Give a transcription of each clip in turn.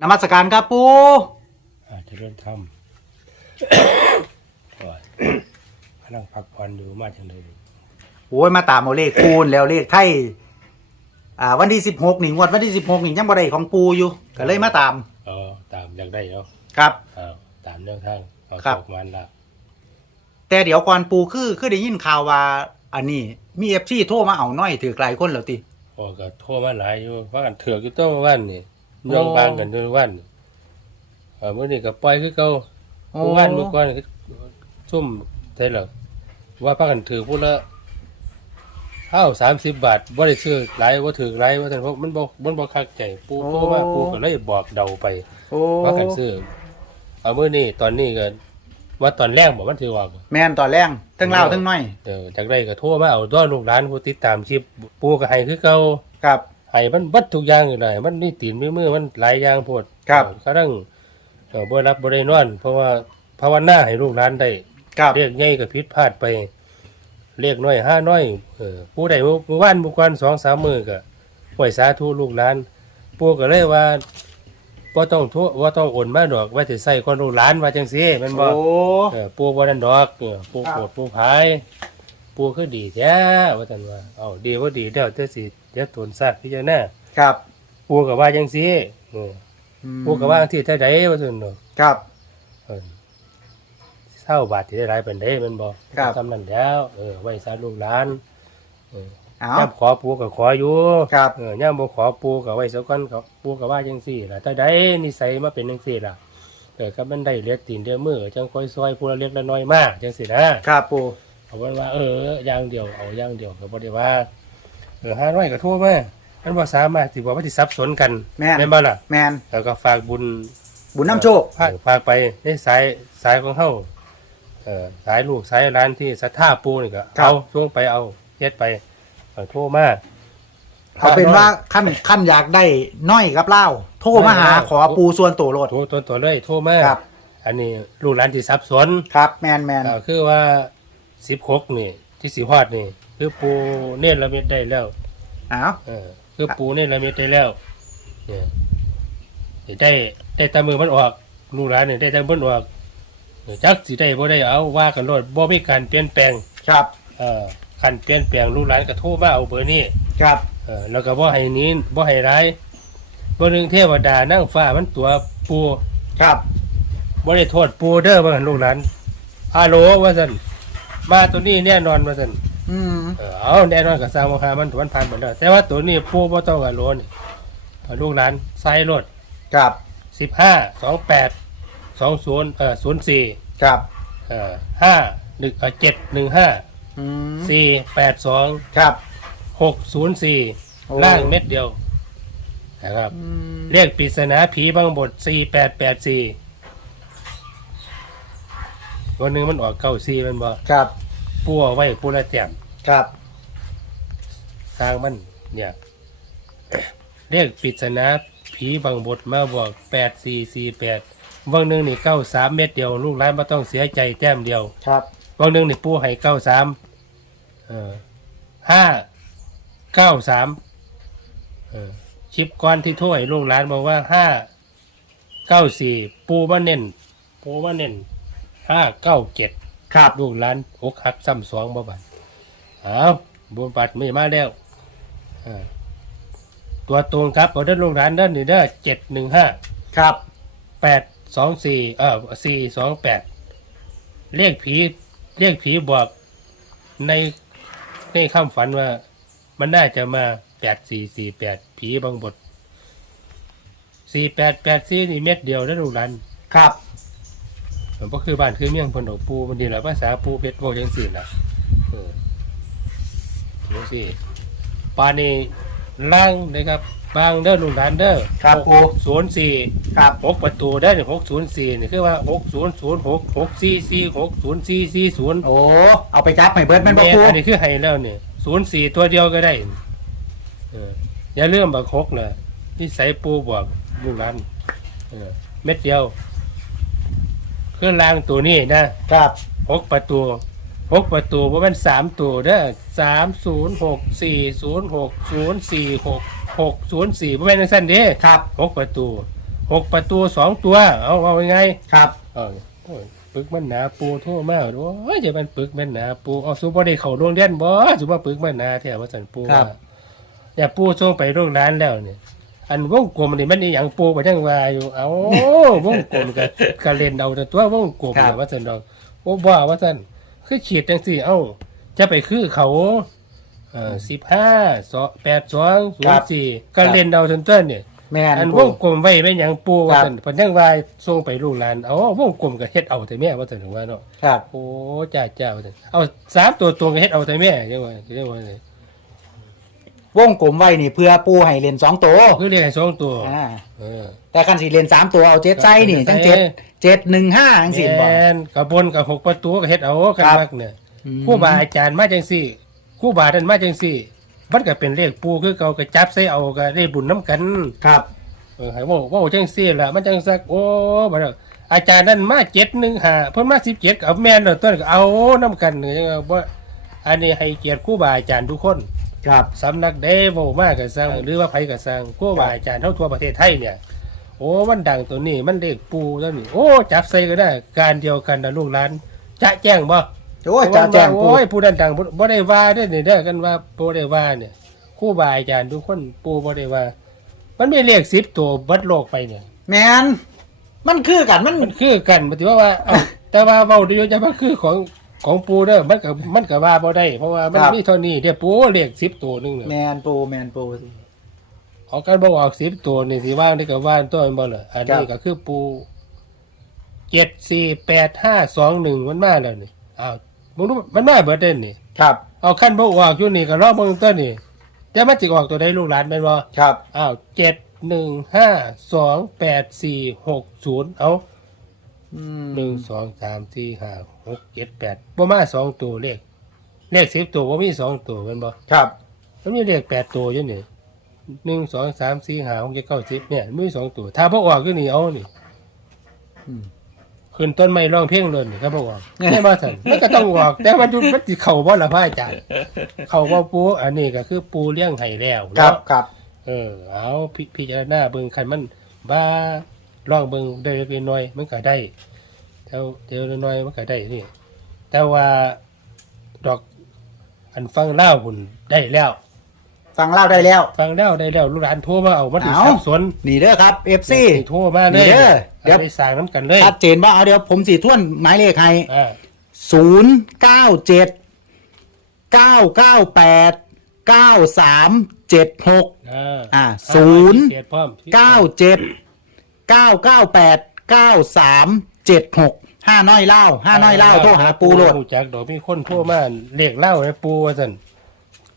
นมัสการครับปูอาจจะเริ่มทำ ก่อนกำลังพักผ่อนอยู่มาจังเลยโอ้ยมาตามเอาเลขปูนแล้วเลขไทยอ่า วันที่สิบหกนี่งวดวันที่สิบหกนี่ยังบ่ได้ของปูอยู่ก็เลยมาตาม เออตามอยากได้เนาะครับเอาตามเรื่องทางเอาครับ ตกมันละแต่เดี๋ยวก่อนปูคือคือได้ยินข่าวว่าอันนี้มีเอฟซีโทรมาเอาน้อยถือไกลายคนแล้วติ โอ้ก็โทรมาหลายอยู่ว่ากันเถือกอยู่ต้องวันนี่ ย่องบางกันทุกวันเออมื่อนี้ก็ปล่อยคือเก่าโอ้เมื่อวานเมื่อก่อนก็ซุ่มใช่หรอว่าพักกันถือพูดละเท่าสามสิบบาทว่าได้ซื้อหลายว่าถือหลายว่าแต่นเพราะมันบอกมันบอกคักใจปูโทรมาปูก็เลยบอกเดาไปโอ้ว่ากันซื้อเอามื่อนี้ตอนนี้ก็ว่าตอนแรกบอกมันถือว่าบ่แม่นต่อแรงทั้งเล่าวทั้งน้อยเออจากได้ก็โทรมาเอาด้วยลูกหลานผู้ติดตามคลิปปูก็ให้คือเก่าครับ ให้มันบัดทุกอย่างอยู่ได้มันนี่ตีนมือมือมันหลายอย่างโพดครับเออกระทั่งเออบ่รับบ่ได้นอน เพราะว่าภาวนาให้ลูกหลานได้ครับ เรียกใหญ่ก็ผิดพลาดไปเรียกน้อยห้าน้อยเออผู้ใดเมื่อวานเมื่อก่อนสองสามมื้อก็ไหวสาธุลูกหลานปู่ก็เลยว่าบ่ต้องโทษว่าต้องโอนมาดอกว่าสิใส่คนลูกหลานว่าจังซี่แม่นบ่ โอ้ เออปูบ่นั่นดอกเออปูครับโกรธปูพาย ปูคือดีแท้ว่าซั่นว่า เอาดีบ่ดีแล้วแต่สิเดี๋ยวตนซากพิจารณาครับ ปูก็ว่าจังซี่เอออืมปูก็ว่าที่เท่าใดว่าซั่นเนาะครับเออเศร้าบาทที่ได้หลายปานใดแมันบ่ครับทำนั้นแล้ว เออ ไว้ซาลูกหลานเออเอาย่ามขอปูก็ขออยู่ครับเออย่ามบ่ขอปูก็ไว้สักก่อนก็ปูก็ว่าจังซี่ล่ะถ้าใดนิสัยมาเป็นจังซี่ล่ะเออก็มันได้เลียดตีนเดียวมือจังค่อยซอยผู้ละเล็กละน้อยมากจังซี่นะครับปู เอาไว้ว่าเอออย่างเดียวเอาอย่างเดียวก็บ่ได้ว่าเออห้าร้อยก็โทั่วมามันบ่สามารถสิบอกว่าสิสับสนกันแม่นแม่นบ่ล่ะแมนแล้วก็ฝากบุญบุญน้ำโชคฝากฝากไปในสายสายของเฮาเออสายลูกสายร้านที่ศรัทธาปู่นี่ก็ครับ เอาช่วงไปเอาเฮ็ดไปเออโทรมา เอาเป็นว่าขั้นขั้นอยากได้น้อยกับเล่าวโทรมาหาขอปูส่วนตัวโลด โทรตัวตัวเลยโทรมาครับ อันนี้ลูกหลานที่สับสนครับ แมนแมน ก็คือว่า 16นี่ ที่สิฮอดนี่ คือปู่เนรละเม็ดได้แล้วเอาเออ คือปูนี่ละเม็ดได้แล้วเนี่ยได้ได้แตามือมันออกลูกหลานเนี่ยได้แตามือมันออกเออจักสิได้บ่ได้เอาว่ากันโลดบ่มีการเปลี่ยนแปลงครับ เอ่อคันเปลี่ยนแปลงลูกหลานก็โทรมาเอาเบอร์นี้ครับเออแล้วก็บ่ให้หนี้บ่ให้ร้ายบ่นึงเทวดานั่งฟ้ามันตัวปูครับบ่ได้โทษปูเด้อว่าหั่นลูกหลานฮัลโหลว่าซั่น มาตัวนี้แน่นอนว่าซั่นอืมเออเอาแน่นอนกับสร้างมาพามันถวนผ่านหมดแล้วแต่ว่าตัวนี้ปูบ่ต้องกับโลนี่เอาลูกหลานใส่รถครับสิบห้าสองแปดสองศูนย์เออศูนย์สี่ครับเออห้าหนึ่งเออเจ็ดหนึ่งห้าอืมสี่แปดสองครับ หกศูนย์สี่โอ้ ล่างเม็ดเดียวนะครับ อืมเรียกปริศนาผีบางบทสี่แปดแปดสี่ วันหนึ่งมันออกเก้าสี่มันบ่ครับปูเอาไว้ปูละแจ่มครับสร้างมันเนี่ย เรียกปริศนาผีบางบทมาบอกแปดสี่สี่แปดวันหนึ่งนี่เก้าสามเม็ดเดียว ลูกหลานไม่ต้องเสียใจแต้มเดียว ครับวันหนึ่งนี่ปูให้เก้าสามเออห้าเก้าสามเออชิปก้อนที่ถ้วยลูกหลานบอกว่าห้าเก้าสี่ปูมาเน้นปูมาเน้น ห้าเก้าเจ็ดครับลูกหลานอกหักซ้ำสองบ่บันเอาบุญปัดไม่มาแล้วเออตัวตรงครับเอาเด้านลูกหลานเด้านนี่เด้อเจ็ดหนึ่งห้าครับแปดสองสี่เออสี่สองแปดเรียกผีเรียกผีบอกในในคำฝันว่า มันน่าจะมาแปดสี่สี่แปดผีบางบทสี่แปดแปดสี่นี่เม็ดเดียวแล้วลูกหลานครับ มันก็คือบ้านคือเมี่ยงพนดอกปูมันดีแหละภาษาปูเพชรโบจังสี่ละเออดูสิปานนี้ล่างนะครับบางเด้อลูกหลานเด้อครับปู ศูนย์สี่ครับหกประตูได้หกศูนย์สี่นี่คือว่าหกศูนย์ศูนย์หกหกสี่สี่หกศูนย์สี่สี่ศูนย์โอ้ เอาไปจับให้เบิร์ดแม่นบ่ปูอันนี้คือให้แล้วเนี่ยศูนย์สี่ตัวเดียวก็ได้ เออ อย่าเลื่อมบักหกนะที่ใส่ปูบอกลูกหลาน เออ เม็ดเดียวเครื่องรางตัวนี้นะครับหกประตูหกประตูเพราะมันสามตัวเด้อสามศูนย์หกสี่ศูนย์หกศูนย์สี่หกหกศูนย์สี่เพราะมันสั้นเด้ครับหกประตูหกประตูสองตัว เอาเอายังไงครับเออโอ้ยปึกมันหนาปูโทั่วมากโอ้ยจะมันปึกมันหนาปูเอาสุบ่ได้เข้าโรงเรียนบ่สุบ่ปึกมันหนาแท้ว่าซั่นปูว่าเนี่ยปูส่งไปโรงร้านแล้วเนี่ย อันวงกลมนี่มันอีหยังปูก็ยังว่าอยู่ เอ้าวงกลมก็ก็เล่นเอาแต่ตัววงกลมน่ะว่าซั่นดอกโอ้บ่ว่าซั่นคือขีดจังซี่ เอ้า จะไปคือเขาเอ่อ15 2 8 2 0 4ก็เล่นเอาจนเต้นเนี่ย แม่นอันวปูงกลมไว้เป็นหยังปูว่าครับซั่นเพิ่นยังว่าส่งไปลูกหลานเอาวงกลมก็เฮ็ดเอาแต่แม่ว่าซั่นว่าเนาะ ครับ โอ้จ้าจ้าว่าซั่นเอาสามตัวตรงก็เฮ็ดเอาแต่แม่จังว่าจังว่าเลย วงกลมไว้นี่เพื่อปูให้เล่นสองตัวคือเรียกให้สองตัวอ่าเออแต่คันสิเล่นสามตัวเอาเจ็ดไส้นี่จังเจ็เจ็ดดเจ็ดหนึ่งห้าจังสิบ่ แม่นกับบนกับหกประตูก็เฮ็ดเอากันครับมักเนี่ยอืมครูบาอาจารย์มาจังซี่ครูบาท่านมาจังซี่มันก็เป็นเลขปูคือเก่าก็จับใส่เอาก็ได้บุญน้ำกัน ครับเออให้เว่าเว่าจังซี่ล่ะมันจังซักโอ้บ่ได้อาจารย์นั่นมา715เพิ่นมา17เอาแม่นเด้อต้นก็เอานํกันจังว่าบ่อันนี้ให้เกียรติครูบาอาจารย์ทุกคน ครับ สำนักใดเว้ามาก็สร้างหรือว่าไผก็สร้างครูบาอาจารย์เท่าทั่วประเทศไทยเนี่ย โอ้มันดังตัวนี้มันเลขปูตัวนี้ โอ้จับใส่ก็ได้ การเดียวกันนะลูกหลานจะแจ้งบ่โอ้ยจ้าแจ้งปูโอ้ยผู้นั้นดังบ่บ่ได้ว่าได้อนี่เด้อกันว่าบ่ได้ว่าเนี่ยครูบาอาจารย์ทุกคนปูบ่ได้ว่า มันมีเลข10ตัวเบิดโลกไปเนี่ย แมนมันคือกันมันมันคือกันบ่ถือว่าว่าเอ้าแต่ว่าเว้าเดียวจะว่าคือของ ของปูเด้อมันก็มันก็ว่าบ่ได้ เพราะว่ามันมีเท่านี้เดี๋ยวปูเลข10ตัวหนึงเนี่ยแมนปูแมนปู ออกกันบ่ออก10ตัวนี่สิว่านี่ก็ว่าตัวมันบ่ล่ะอันนี้ครับ ก็คือปู748521มันมาแล้วนี่อ้าวมึงรู้มันมาเบิดเด้อนี่ ครับเอาขั้นบ่ออกอยู่นี่ก็รอเบิ่งตัวนี่แต่มันสิออกตัวใดลูกหลานแม่นบ่ครับอ้าวเจ็ดหนึ่งห้าสองแปดสี่หกศูนย์เอา อืมหนึ่งสองสามสี่ห้าหกเจ็ดแปดบ่มาสองตัวเลข เลขสิบตัวบ่มีสองตัวแม่นบ่ครับ มันมีเลขแปดตัวอยู่นี่หนึ่งสองสามสี่ห้าหกเจ็ดเก้าสิบเนี่ยมันมีสองตัว ถ้าบ่ออกอยู่นี่เอานี่อืม ขึ้นต้นไม้ร้องเพลงเลยนี่ครับบ่ออกไม่มาสั่นมันก็ต้องออก แต่มันดูมันสิเข้าบ่ล่ะพระอาจารย์เข้าบ่ปูอันนี้ก็คือปูเลี้ยงให้แล้วครับเนาะ ครับ เออเอาพิพิจารณาเบิ่งคันมันบ้า ลองเบิ่งได้เล็กๆน้อยๆมันก็ได้เท่าเดียวน้อยๆมันก็ได้นี่แต่ว่าดอกอันฟังเล่าวหุ่นได้แล้ว ฟังเล่าได้แล้ว ฟังแล้วได้แล้วลูกหลานโทรมาเอามาถึงเอาสับสนนี่เด้อครับเอฟซีโทรมาเลยนี่เด้อเดี๋ยว เอาไปสร้างน้ำกันเลยชัดเจนว่าเอาเดี๋ยวผมสีท่วนหมายเลขให้อ่าศูนย์เก้าเจ็ดเก้าเก้าแปดเก้าสามเจ็ดหกอ่าอ่าศูนย์พิเศษพร้อมเก้าเจ็ด เก้าเก้าแปดเก้าสามเจ็ดหกห้าน้อยเล่าห้าน้อยเล่าโทรหาปูโลดรู้จักดอกมีคนโทรมาเรียกเล่าให้ปูว่าซั่น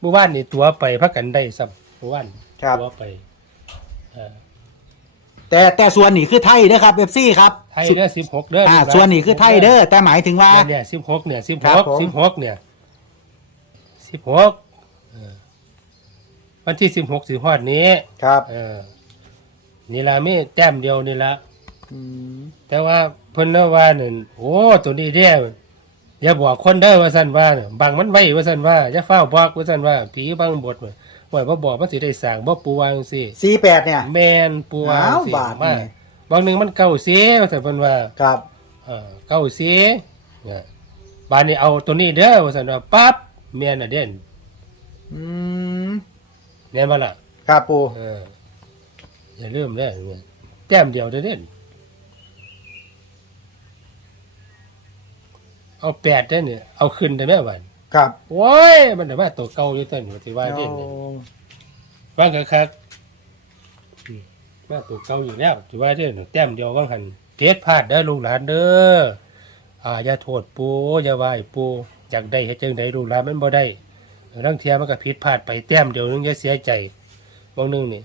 เมื่อวานนี่ตัวไปพักกันได้ซ้ำเมื่อวานครับ ตัวไปอ่าแต่แต่ส่วนนี้คือไทยเด้อครับเอฟซีครับไทยเด้อสิบหกเด้ออ่าลูกหลาส่วนนี้คือไทยเด้อแต่หมายถึงว่า เนี่ยสิบหกเนี่ยสิบคหรับกผมสิบหกเนี่ยสิบหกเออวันที่สิบหกสิบหอดนี้ ครับ เออ นี่ละมีแต้มเดียวนี่ละอืมแต่ว่าเพิ่นนะว่าเนี่ยโอ้ตัวนี้เด้ออย่าบอกคนเด้อว่าซั่นว่าเนี่ยบังมันไว้ว่าซั่นว่าอย่าเฝ้าบอกว่าซั่นว่า ผีบังบทว่าไว้บ่บอกมันสิได้สร้างบ่ปูวาจังซี่สี่แปดเนี่ย แม่นปูวาจังซี่อ้าวบาทนี่ ว่าบางหนึงมันเก่าเสียว่าซั่นเพิ่นว่า ครับ เออเก้าสีเนี่ยบ้านนี้เอาตัวนี้เด้อว่าสันว่าปั๊บเมียน่ะเด่นอืมเนี่ยมาล่ะ ครับปูเออ อย่าลืมเด้อเนี่ยแต้มเดียวเด้อเด่นเอาแปดได้อเนี่ยเอาขึ้นได้ไหมวันครับโอ้ยมันได้มาตัวเก่าอยู่ต้นว่าสิว่าเด่นเนี่ยว่างคักๆอืมมาตัวเก่าอยู่แล้วสิว่าเด่นแต้มเดียวว่างหันเทศพลาดเด้อลูกหลานเด้ออ่าอย่าโทษปูอย่าว่าให้ปูอยากได้เฮ็ดจังไดลูกหลานมันบ่ได้ทั้งเทียมันก็ผิดพลาดไปแต้มเดียวนึงจะเสียใจบางนึงนี่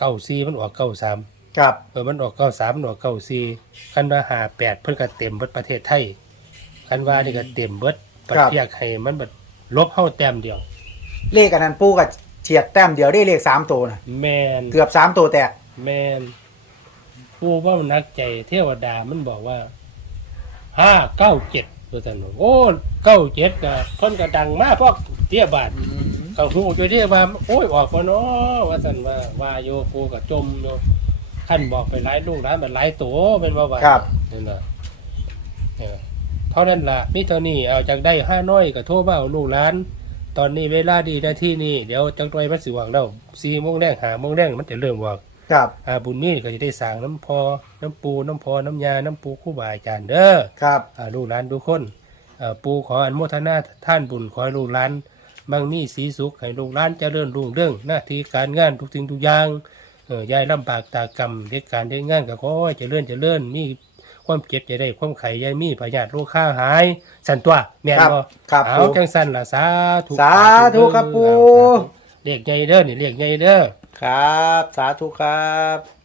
เก้าซีมันออกเก้าสามครับเออมันออกเก้าสามมันออกเก้าซีคันว่าหาแปดเพิ่นก็เต็มเบิดประเทศไทยคันว่านี่ก็เต็มเบิดประเทศให้มันแบบลบเฮาแต้มเดียว เลขอันนั้นปูกับเฉียดแต้มเดียวได้เลขสามตัวนะแมนเกือบสามตัวแตกแมนผู้ว่ามันนักใจเทวดามันบอกว่าห้าเก้าเจ็ดตัวสันโอ้เก้าเจ็ดก็เพิ่นก็ดังมากพวกเตี้ยบาท เขาหูอยู่ที่ว่าโอ้ยออกมาเนาะว่าสันว่าว่าโยปูกับจมโยขั้นบอกไปหลายลูกหลานมันหลายตัวเป็นว่าว่าครับ นั่นน่ะเออเท่านั้นล่ะนี่เท่านี้เอาจากได้ห้าน้อยก็โทรมาเอาลูกหลาน ตอนนี้เวลาดีหน้าที่นี่เดี๋ยวจังตัวมันสิว่างแล้วสี่โมงแรกหาโมงแรกมันจะเริ่มว่าง ครับ อาบุญนี่ก็จะได้สั่งน้ำพอ น้ำปู น้ำพอ น้ำยา น้ำปูคู่บาอาจารย์เด้อครับ อ่าลูกหลานทุกคนอ่าปูขออนุโมทนาท่านบุญขอให้ลูกหลาน มั่งมีสีสุขให้ลูกหลานเจริญรุ่งเรื่องหน้าที่การงานทุกสิ่งทุกอย่างเออยายลำบากตากรรมเด็กการเด็กงานก็ขอให้เจริญเจริญมีความเจ็บจะได้ความไข่ยายมีพยาธิโรคข้าหาย สันตัวแม่นครับบ่ครับเอาปูจังสันล่ะสาธุสาธุครับปู่เรียกใหญ่เด้อนี่เรียกใหญ่เด้อครับ สาธุครับ